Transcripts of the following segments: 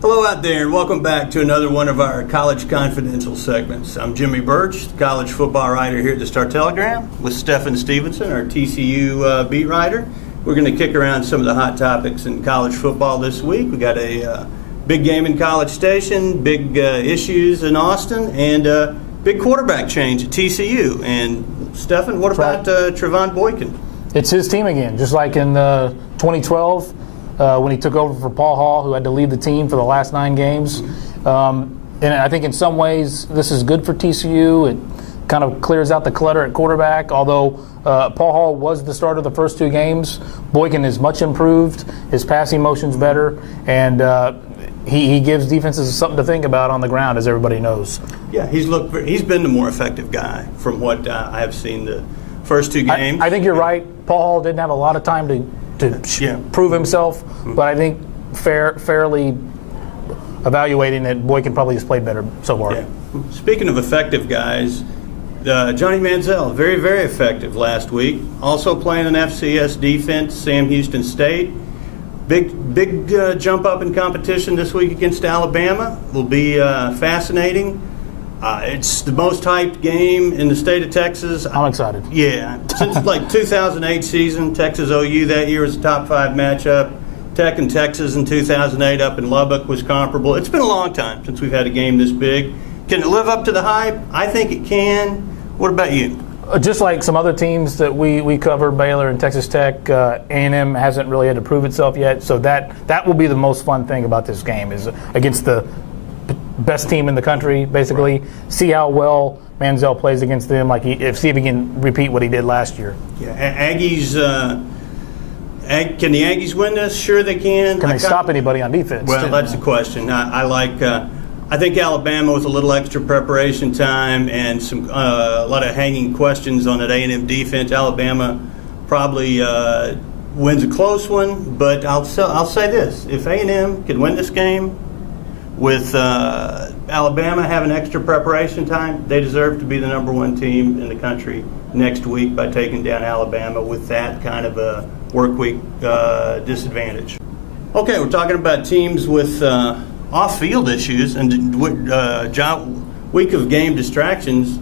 Hello out there, and welcome back to another one of our College Confidential segments. I'm Jimmy Birch, the college football writer here at the Star-Telegram, with Stephen Stevenson, our TCU beat writer. We're going to kick around some of the hot topics in college football this week. We got a big game in College Station, big issues in Austin, and big quarterback change at TCU. And Stephen, what about Trevon Boykin? It's his team again, just like in 2012. When he took over for Paul Hall, who had to lead the team for the last 9 games. And I think in some ways this is good for TCU. It kind of clears out the clutter at quarterback, although Paul Hall was the starter the first 2 games. Boykin is much improved. His passing motion's better, and he gives defenses something to think about on the ground, as everybody knows. Yeah, he's been the more effective guy from what I have seen the first 2 games. I think you're right. Paul Hall didn't have a lot of time to prove himself, but I think fairly evaluating it, Boykin probably has played better so far. Yeah. Speaking of effective guys, Johnny Manziel, very, very effective last week. Also playing an FCS defense, Sam Houston State. Big jump up in competition this week against Alabama. Will be fascinating. It's the most hyped game in the state of Texas. I'm excited. Yeah. Since like 2008 season, Texas-OU that year was a top 5 matchup. Tech and Texas in 2008 up in Lubbock was comparable. It's been a long time since we've had a game this big. Can it live up to the hype? I think it can. What about you? Just like some other teams that we cover, Baylor and Texas Tech, A&M hasn't really had to prove itself yet. So that will be the most fun thing about this game, is against the best team in the country, basically. Right. See how well Manziel plays against them. See if he can repeat what he did last year. Yeah, Aggies. Can the Aggies win this? Sure, they can. Can they stop anybody on defense? Well, that's the question. I think Alabama with a little extra preparation time and a lot of hanging questions on that A&M defense. Alabama probably wins a close one, but I'll say this: if A&M can win this game with Alabama having extra preparation time, they deserve to be the number 1 team in the country next week by taking down Alabama with that kind of a work week disadvantage. Okay, we're talking about teams with off-field issues and week of game distractions.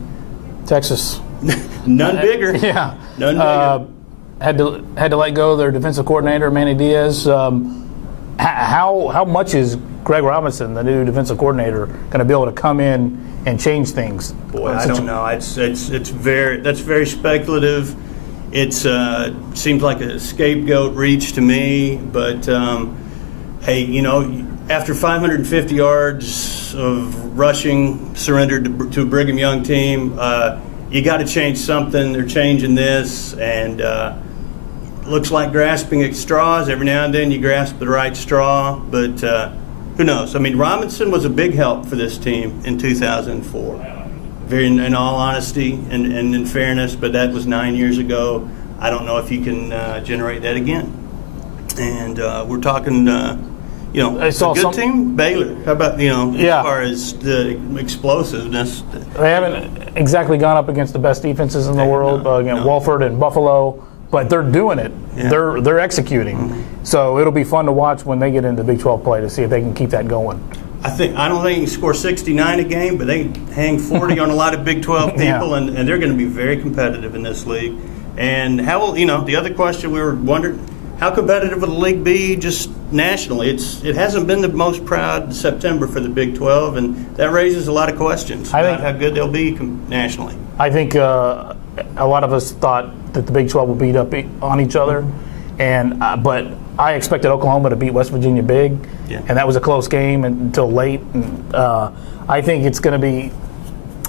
Texas. None bigger. Yeah. None bigger. Had to let go of their defensive coordinator, Manny Diaz. How much is Greg Robinson, the new defensive coordinator, going to be able to come in and change things? Boy, I don't know. That's very speculative. It seems like a scapegoat reach to me. But hey, after 550 yards of rushing surrendered to a Brigham Young team, you got to change something. They're changing this, and looks like grasping at straws. Every now and then you grasp the right straw, but who knows? I mean, Robinson was a big help for this team in 2004. In all honesty and in fairness, but that was 9 years ago. I don't know if you can generate that again. And we're talking, it's a good team, Baylor. How about, as far as the explosiveness? They haven't exactly gone up against the best defenses in the world, Wofford and Buffalo. But they're doing it. Yeah. They're executing. Mm-hmm. So it'll be fun to watch when they get into Big 12 play to see if they can keep that going. I don't think they can score 69 a game, but they can hang 40 on a lot of Big 12 people, and they're going to be very competitive in this league. And how will the other question we were wondering, how competitive will the league be just nationally? It hasn't been the most proud September for the Big 12, and that raises a lot of questions about how good they'll be nationally. I think a lot of us thought that the Big 12 would beat up on each other, and but I expected Oklahoma to beat West Virginia big, and that was a close game until late. And I think it's going to be.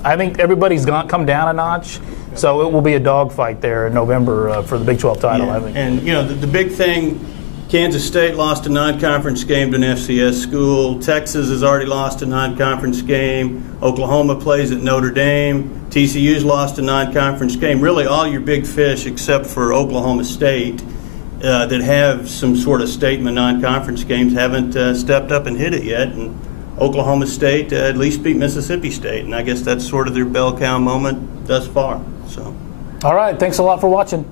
I think everybody's come down a notch, so it will be a dogfight there in November for the Big 12 title. Yeah. I think. And the big thing, Kansas State lost a non-conference game to an FCS school. Texas has already lost a non-conference game. Oklahoma plays at Notre Dame. TCU's lost a non-conference game. Really, all your big fish, except for Oklahoma State, that have some sort of statement non-conference games, haven't stepped up and hit it yet. And Oklahoma State at least beat Mississippi State, and I guess that's sort of their bell cow moment thus far. So, all right, thanks a lot for watching.